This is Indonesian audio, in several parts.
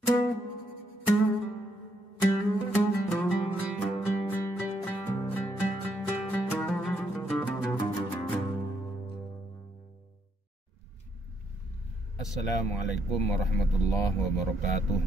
Assalamualaikum warahmatullahi wabarakatuh.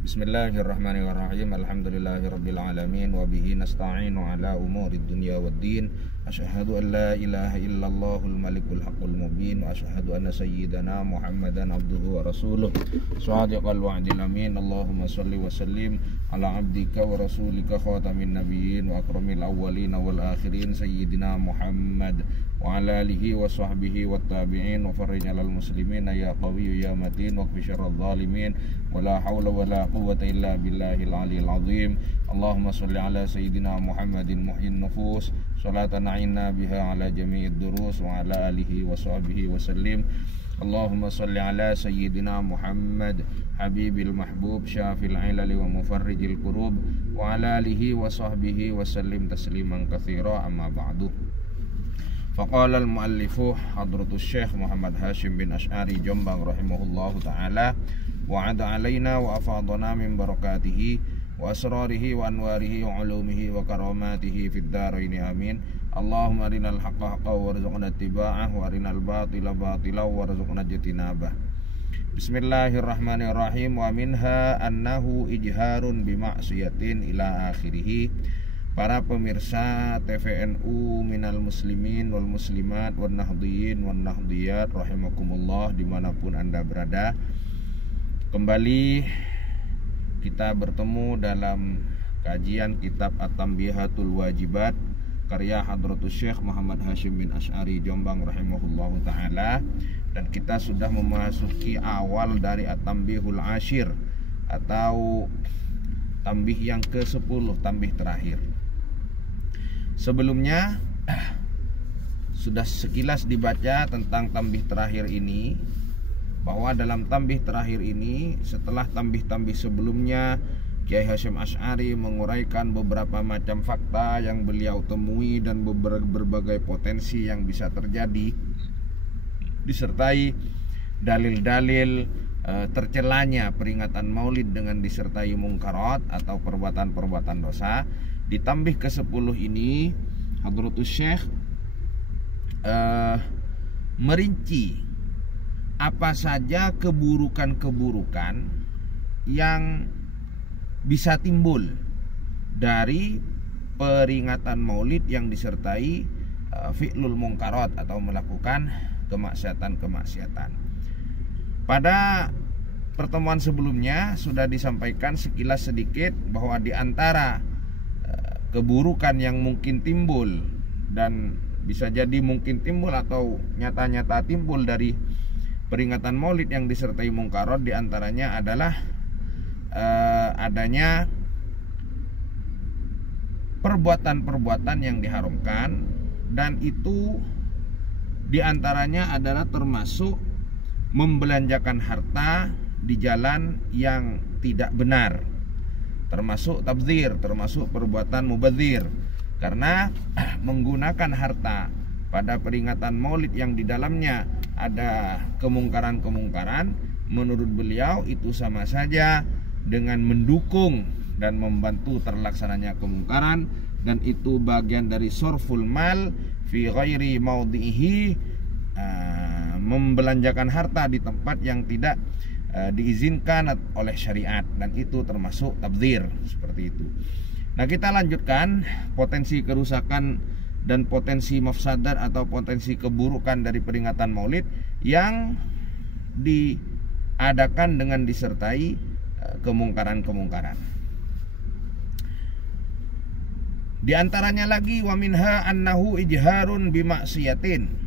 Bismillahirrahmanirrahim. Alhamdulillahirabbil alamin wa bihi nasta'inu ala umurid dunya waddin. Asyhadu an la ilaha illallahul malikul haqqul mubin wa asyhadu anna sayyidana Muhammadan abduhu wa rasuluh shadiqal wa'dil amin. Allahumma shalli wa sallim ala abdika wa rasulika khatamin nabiyyin wa akramil awwalin wal akhirin sayyidina Muhammad wa ala alihi wa sahbihi wa tabi'in wa farij alal muslimin ya qawiyyu ya matin wa qfi syarrad zalimin wa la hawla wa la quwwata illa billahil aliyil azim. Allahumma shalli ala sayyidina Muhammadin muhyin nufus salatan a'inna biha ala jami'id durus wa ala alihi wa sahbihi wa sallim. Allahumma shalli ala sayyidina Muhammad habibil mahbub syafil ilali wa mufarrijil kurub wa ala alihi wa sahbihi wa sallim tasliman katsira, amma ba'du. Faqala al-muallifu hadratus syekh Muhammad Hashim bin Asy'ari Jombang rahimahullahu ta'ala wa'ada alaina wa afadana min barakatihi wa asrarihi wa anwarihi wa ulumihi wa karamatihi fid dharain amin. Allahumma arinal haqqa haqqan warzuqna ittiba'ah wa arinal batila batila warzuqna ijtinabah. Bismillahirrahmanirrahim. Wa minha annahu ijharun bima'siyatin ila akhirih. Para pemirsa TVNU minal muslimin wal muslimat wan nahdiyin wan nahdiyat rahimakumullah dimanapun Anda berada, kembali kita bertemu dalam kajian kitab At-Tanbihatul Wajibat karya Hadratus Syekh Muhammad Hashim bin Asy'ari Jombang rahimahullahu ta'ala, dan kita sudah memasuki awal dari At-Tanbihul Ashir atau tambih yang ke-10, tambih terakhir. Sebelumnya sudah sekilas dibaca tentang tambih terakhir ini, bahwa dalam tambih terakhir ini setelah tambih-tambih sebelumnya Kiai Hasyim Asy'ari menguraikan beberapa macam fakta yang beliau temui dan berbagai potensi yang bisa terjadi, disertai dalil-dalil tercelanya peringatan Maulid dengan disertai mungkarat atau perbuatan-perbuatan dosa. Di tambih ke-10 ini Hadratus Syekh merinci apa saja keburukan-keburukan yang bisa timbul dari peringatan Maulid yang disertai fi'lul mungkarat atau melakukan kemaksiatan-kemaksiatan. Pada pertemuan sebelumnya sudah disampaikan sekilas sedikit bahwa di antara keburukan yang mungkin timbul dan bisa jadi mungkin timbul atau nyata-nyata timbul dari peringatan Maulid yang disertai mungkarat, diantaranya adalah adanya perbuatan-perbuatan yang diharamkan, dan itu diantaranya adalah termasuk membelanjakan harta di jalan yang tidak benar, termasuk tabdzir, termasuk perbuatan mubadzir, karena menggunakan harta pada peringatan Maulid yang di dalamnya ada kemungkaran-kemungkaran, menurut beliau itu sama saja dengan mendukung dan membantu terlaksananya kemungkaran, dan itu bagian dari sorful mal fi ghairi maudhihi, membelanjakan harta di tempat yang tidak diizinkan oleh syariat, dan itu termasuk tabdzir, seperti itu. Nah, kita lanjutkan potensi kerusakan dan potensi mafsadat atau potensi keburukan dari peringatan Maulid yang diadakan dengan disertai kemungkaran-kemungkaran. Di antaranya lagi wa minha annahu ijharun bima'siyatin.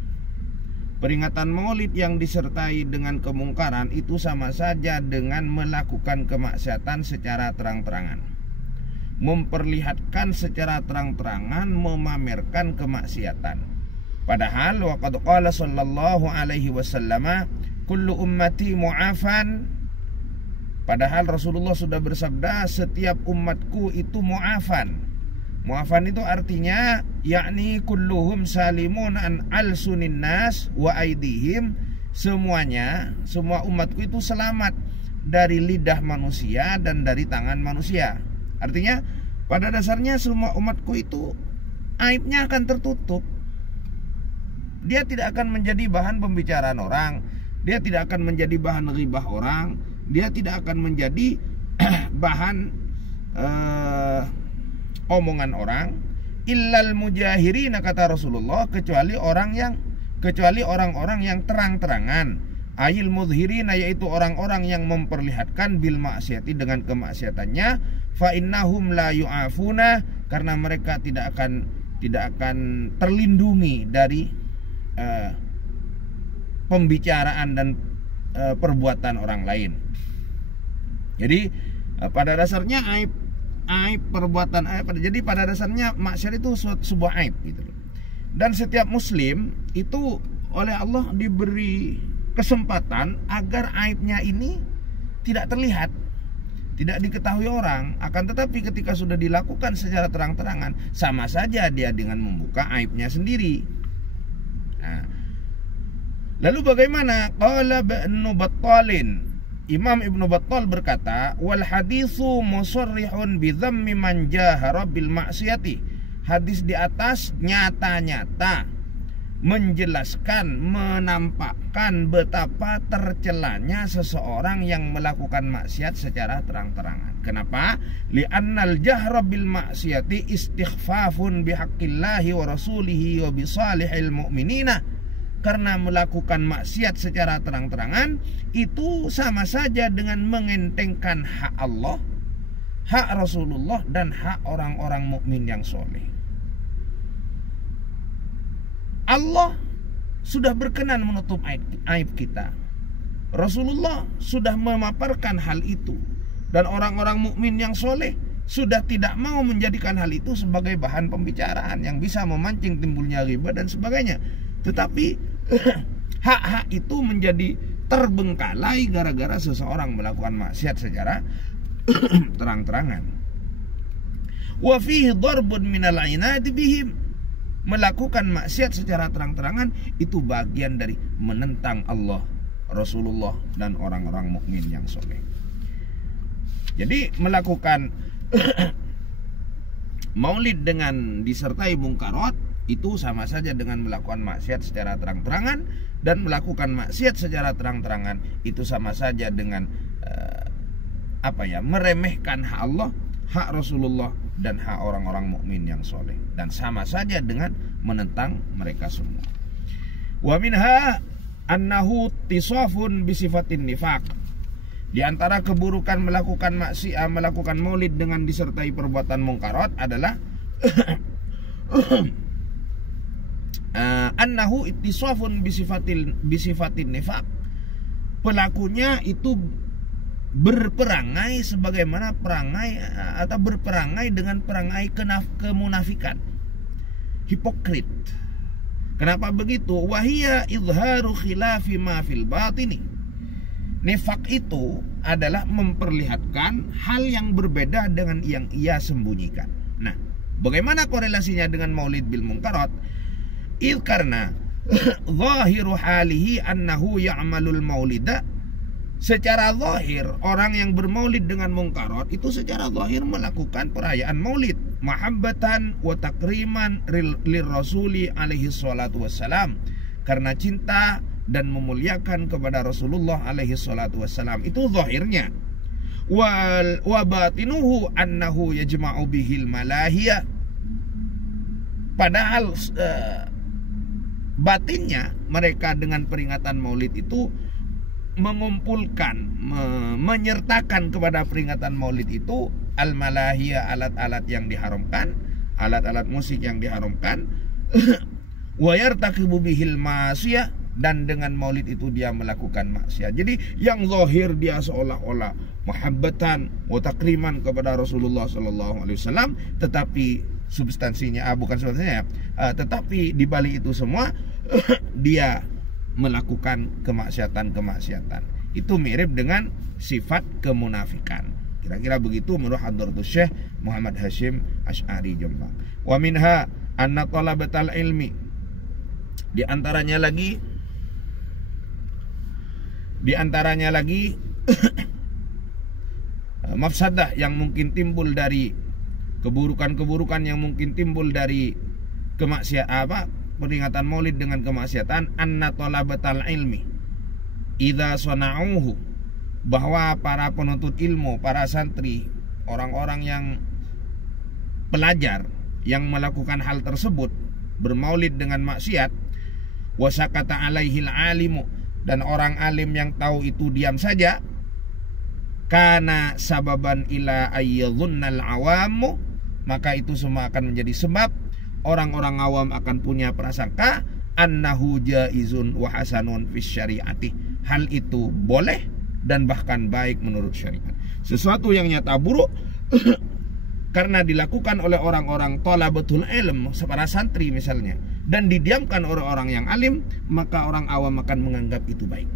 Peringatan Maulid yang disertai dengan kemungkaran itu sama saja dengan melakukan kemaksiatan secara terang-terangan, memperlihatkan secara terang-terangan, memamerkan kemaksiatan. Padahal waqad qala sallallahu alaihi wasallam kullu ummati mu'afan. Padahal Rasulullah sudah bersabda setiap umatku itu mu'afan. Mu'afan itu artinya yakni kulluhum salimun an alsunin nas wa aidihim, semuanya, semua umatku itu selamat dari lidah manusia dan dari tangan manusia. Artinya pada dasarnya semua umatku itu aibnya akan tertutup. Dia tidak akan menjadi bahan pembicaraan orang, dia tidak akan menjadi bahan ghibah orang, dia tidak akan menjadi bahan omongan orang. Illal mujahirina, kata Rasulullah, kecuali orang-orang yang terang-terangan. Ayil mudhirina, yaitu orang-orang yang memperlihatkan bil maksiati, dengan kemaksiatannya. Fa innahum la yu'afuna, karena mereka tidak akan terlindungi dari pembicaraan dan perbuatan orang lain. Jadi pada dasarnya aib perbuatan aib. Jadi pada dasarnya maksiat itu sebuah aib gitu loh. Dan setiap muslim itu oleh Allah diberi kesempatan agar aibnya ini tidak terlihat, tidak diketahui orang. Akan tetapi ketika sudah dilakukan secara terang-terangan, sama saja dia dengan membuka aibnya sendiri. Nah, lalu bagaimana? Qala Ibnu Battalin, Imam Ibnu Battal berkata, wal haditsu musarrihun bi dhammi man jahara bil maksiati. Hadis di atas nyata-nyata menjelaskan, menampakkan betapa tercelanya seseorang yang melakukan maksiat secara terang-terangan. Kenapa? Li'annal jahra bil maksiati istighfafun bihaqqillahi wa rasulihi wa bisalihil mu'minina. Karena melakukan maksiat secara terang-terangan itu sama saja dengan mengentengkan hak Allah, hak Rasulullah, dan hak orang-orang mukmin yang soleh. Allah sudah berkenan menutup aib kita. Rasulullah sudah memaparkan hal itu, dan orang-orang mukmin yang soleh sudah tidak mau menjadikan hal itu sebagai bahan pembicaraan yang bisa memancing timbulnya ghibah dan sebagainya. Tetapi hak-hak itu menjadi terbengkalai gara-gara seseorang melakukan maksiat secara terang-terangan. Wa fihi darbun minal inadi bihim. Melakukan maksiat secara terang-terangan itu bagian dari menentang Allah, Rasulullah, dan orang-orang mukmin yang soleh. Jadi melakukan maulid dengan disertai mungkarat itu sama saja dengan melakukan maksiat secara terang-terangan, dan melakukan maksiat secara terang-terangan itu sama saja dengan meremehkan hak Allah, hak Rasulullah, dan hak orang-orang mukmin yang soleh, dan sama saja dengan menentang mereka semua. Wa minha annahu tisafun bisifatin nifaq. Di antara keburukan melakukan maksiat, melakukan maulid dengan disertai perbuatan mungkarat adalah annahu ittisafun bisifatin nifaq. Pelakunya itu berperangai sebagaimana berperangai dengan perangai kemunafikan, hipokrit. Kenapa begitu? Wahia izharu khilafi ma fil batini. Nifak itu adalah memperlihatkan hal yang berbeda dengan yang ia sembunyikan. Nah, bagaimana korelasinya dengan maulid bil munkarat? Karena zahiru halihi annahu ya'malul maulida. Secara zahir, orang yang bermaulid dengan mungkarat itu secara zahir melakukan perayaan maulid, mahabbatan wa takriman lirrasuli alaihi salatu wassalam, karena cinta dan memuliakan kepada Rasulullah alaihi salatu wassalam. Itu zahirnya. Wa batinuhu annahu yajma'u bihil malahiyah. Padahal batinnya mereka dengan peringatan maulid itu mengumpulkan, menyertakan kepada peringatan maulid itu al-malahiyah, alat-alat yang diharamkan, alat-alat musik yang diharamkan, wa yartaqibu bihil ma'siyah, dan dengan maulid itu dia melakukan maksiat. Jadi yang zahir dia seolah-olah mahabbatan wa takriman kepada Rasulullah sallallahu alaihi wasallam, tetapi substansinya tetapi di balik itu semua dia melakukan kemaksiatan. Itu mirip dengan sifat kemunafikan. Kira-kira begitu menurut Hadratus Syekh Muhammad Hashim Asy'ari Jombang. Wa minha anna talabatal ilmi. Di antaranya lagi mafsadah yang mungkin timbul dari keburukan-keburukan yang mungkin timbul dari peringatan Maulid dengan kemaksiatan, anna talabatal ilmi idza sana'uhu, bahwa para penuntut ilmu, para santri, orang-orang yang pelajar yang melakukan hal tersebut, bermaulid dengan maksiat, wasakata alaihil alimu, dan orang alim yang tahu itu diam saja, kana sababan ila ayyadhunnal awamu, maka itu semua akan menjadi sebab orang-orang awam akan punya prasangka annahu jaizun wa hasanun fis syariati, hal itu boleh dan bahkan baik menurut syariat. Sesuatu yang nyata buruk karena dilakukan oleh orang-orang thalabatul ilm, para santri misalnya, dan didiamkan oleh orang yang alim, maka orang awam akan menganggap itu baik.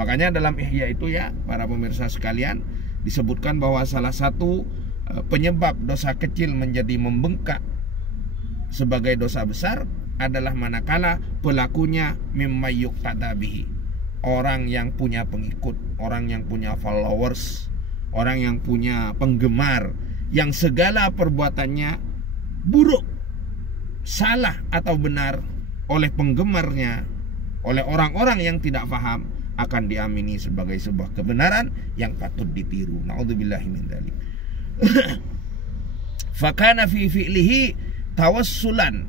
Makanya dalam Ihya itu ya, para pemirsa sekalian, disebutkan bahwa salah satu penyebab dosa kecil menjadi membengkak sebagai dosa besar adalah manakala pelakunya mimma yuqtada bihi, orang yang punya pengikut, orang yang punya followers, orang yang punya penggemar, yang segala perbuatannya buruk, salah atau benar oleh penggemarnya, oleh orang-orang yang tidak paham, akan diamini sebagai sebuah kebenaran yang patut ditiru. Na'udzubillahi min dzalik. Fakana fi fi'lihi tawassulan,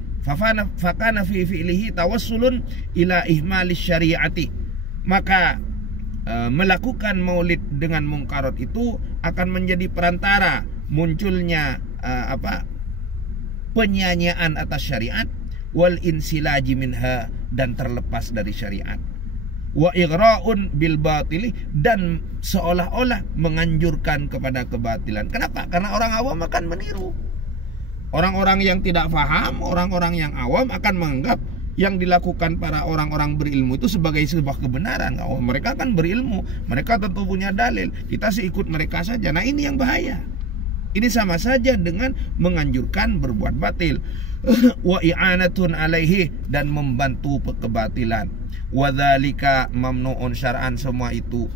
fakana fi fi'lihi tawassulun ila ihmalis syariati, maka melakukan maulid dengan mungkarat itu akan menjadi perantara munculnya penyanyian atas syariat, wal insilaji minha, dan terlepas dari syariat, wa igra'un bil batili, dan seolah-olah menganjurkan kepada kebatilan. Kenapa? Karena orang awam akan meniru. Orang-orang yang tidak paham, orang-orang yang awam akan menganggap yang dilakukan para orang-orang berilmu itu sebagai sebuah kebenaran. Oh, mereka kan berilmu, mereka tentu punya dalil, kita sih ikut mereka saja. Nah, ini yang bahaya. Ini sama saja dengan menganjurkan berbuat batil. Wa i'anatun alaihi, dan membantu kebatilan. Wa dzalika mamnu'un syar'an, semua itu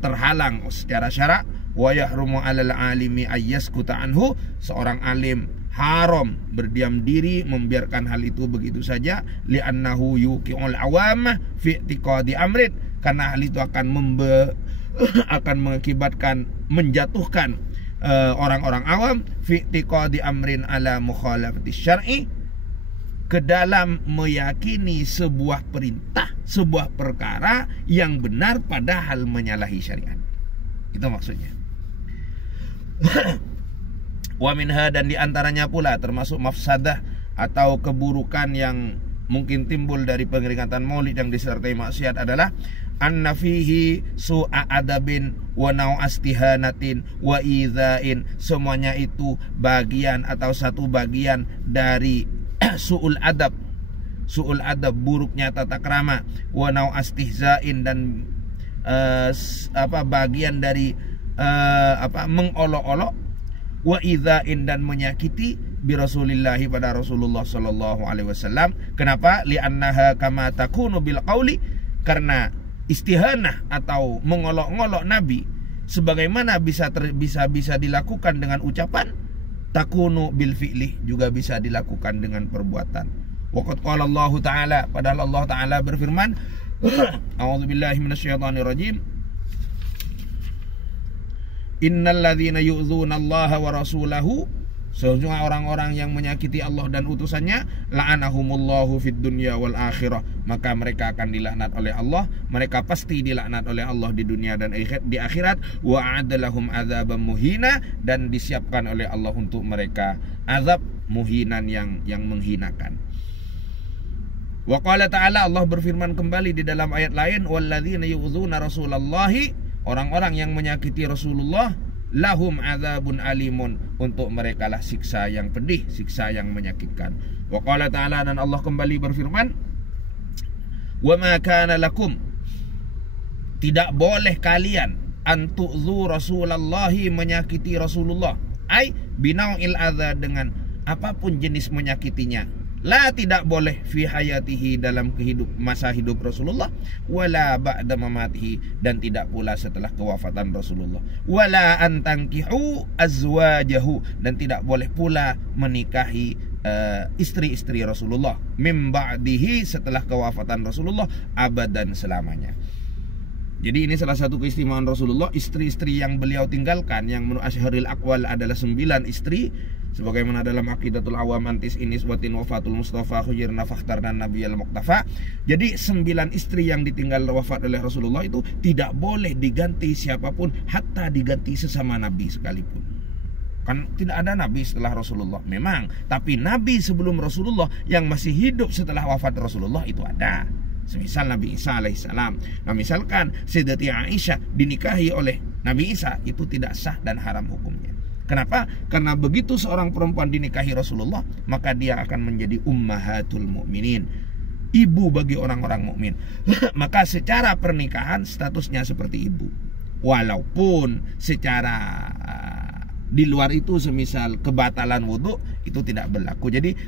terhalang secara syarak. Wa yahrumu 'alal 'alimi ayyaskuta anhu, seorang alim haram berdiam diri membiarkan hal itu begitu saja, li'annahu yuqi'ul awamah fi i'tiqadi amrin, karena hal itu akan mengakibatkan menjatuhkan orang-orang awam fi i'tiqadi amrin ala mukhalafati syar'i, ke dalam meyakini sebuah perintah, sebuah perkara yang benar padahal menyalahi syariat. Itu maksudnya. Wa minha, dan diantaranya pula termasuk mafsadah atau keburukan yang mungkin timbul dari peringatan maulid yang disertai maksiat adalah anna fihi su'a adabin wa nau'astihanatin wa idzain, semuanya itu bagian atau satu bagian dari su'ul adab, buruknya tata krama, wa nau'astihzain, dan bagian dari mengolok-olok, wa idzain, dan menyakiti bi Rasulillahi, pada Rasulullah sallallahu alaihi wasallam. Kenapa? Li'annaha kama takunu bil qauli, karena istihanah atau mengolok-ngolok Nabi sebagaimana bisa dilakukan dengan ucapan, takunu bil fi'li, juga bisa dilakukan dengan perbuatan. Waqad qala Allah Ta'ala, padahal Allah Ta'ala berfirman, a'udzubillahi minasyaitonir rajim, innal ladzina yu'dzuna Allah wa rasulahu, sesungguhnya orang-orang yang menyakiti Allah dan utusannya, la'anahumullahu fid dunya wal akhirah, maka mereka akan dilaknat oleh Allah, mereka pasti dilaknat oleh Allah di dunia dan di akhirat. Wa a'adalahum adzaban muhina, dan disiapkan oleh Allah untuk mereka azab muhinan yang menghinakan. Wa qala ta'ala, Allah berfirman kembali di dalam ayat lain, walladzina yu'dzuna rasulallahi, orang-orang yang menyakiti Rasulullah, lahum adzabun alimun, untuk mereka lah siksa yang pedih, siksa yang menyakitkan. Wa qala ta'ala, dan Allah kembali berfirman, wa ma kana lakum, tidak boleh kalian, an tu'dzu rasulallahi, menyakiti Rasulullah, ai binau'il adza, dengan apapun jenis menyakitinya, La, tidak boleh fi hayatihi, dalam masa hidup Rasulullah, wala ba'da mamatihi, dan tidak pula setelah kewafatan Rasulullah, wala antangkihu azwajahu, dan tidak boleh pula menikahi istri-istri Rasulullah mim ba'dihi, setelah kewafatan Rasulullah, abadan, selamanya. Jadi ini salah satu keistimewaan Rasulullah, istri-istri yang beliau tinggalkan, yang menurut Asyharil Aqwal adalah 9 istri, sebagaimana dalam Aqidatul Awam antis inis watin wafatul Mustafa khujirna fakhtarna nabiyal muqtafa. Jadi 9 istri yang ditinggal wafat oleh Rasulullah itu tidak boleh diganti siapapun, hatta diganti sesama nabi sekalipun. Kan tidak ada nabi setelah Rasulullah memang, tapi nabi sebelum Rasulullah yang masih hidup setelah wafat Rasulullah itu ada. Semisal Nabi Isa alaihissalam. Nah, misalkan Sayyidati Aisyah dinikahi oleh Nabi Isa, itu tidak sah dan haram hukumnya. Kenapa? Karena begitu seorang perempuan dinikahi Rasulullah, maka dia akan menjadi ummahatul mukminin, ibu bagi orang-orang mukmin. Maka secara pernikahan statusnya seperti ibu. Walaupun secara di luar itu, semisal kebatalan wudhu, itu tidak berlaku. Jadi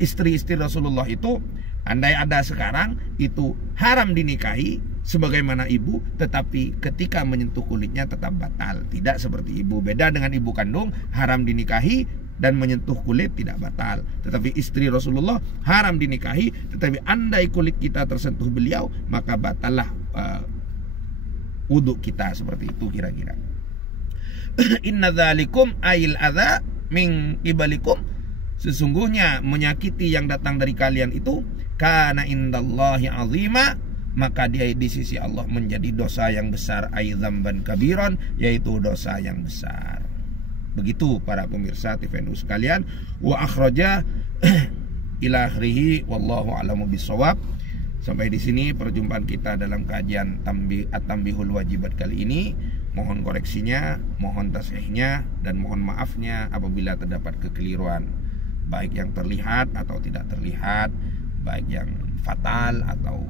istri-istri Rasulullah itu, andai ada sekarang, itu haram dinikahi sebagaimana ibu, tetapi ketika menyentuh kulitnya tetap batal. Tidak seperti ibu, beda dengan ibu kandung, haram dinikahi dan menyentuh kulit tidak batal. Tetapi istri Rasulullah haram dinikahi, tetapi andai kulit kita tersentuh beliau, maka batallah wudhu kita. Seperti itu kira-kira. Inna dzalikum ayil adza min qibalikum, sesungguhnya menyakiti yang datang dari kalian itu, kana indallahi azima, maka dia di sisi Allah menjadi dosa yang besar, aidzamban kabiron, yaitu dosa yang besar. Begitu para pemirsa TVNU sekalian. Wa akhraja ila akhirih, wallahu a'lamu bissawab. Sampai di sini perjumpaan kita dalam kajian At-Tanbihul Wajibat kali ini. Mohon koreksinya, mohon tasihnya, dan mohon maafnya apabila terdapat kekeliruan, baik yang terlihat atau tidak terlihat, baik yang fatal atau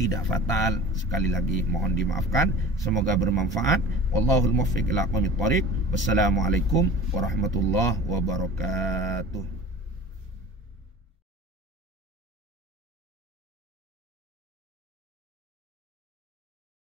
tidak fatal. Sekali lagi mohon dimaafkan. Semoga bermanfaat. Wallahul muwaffiq ila aqwamit thoriq. Wassalamualaikum warahmatullahi wabarakatuh.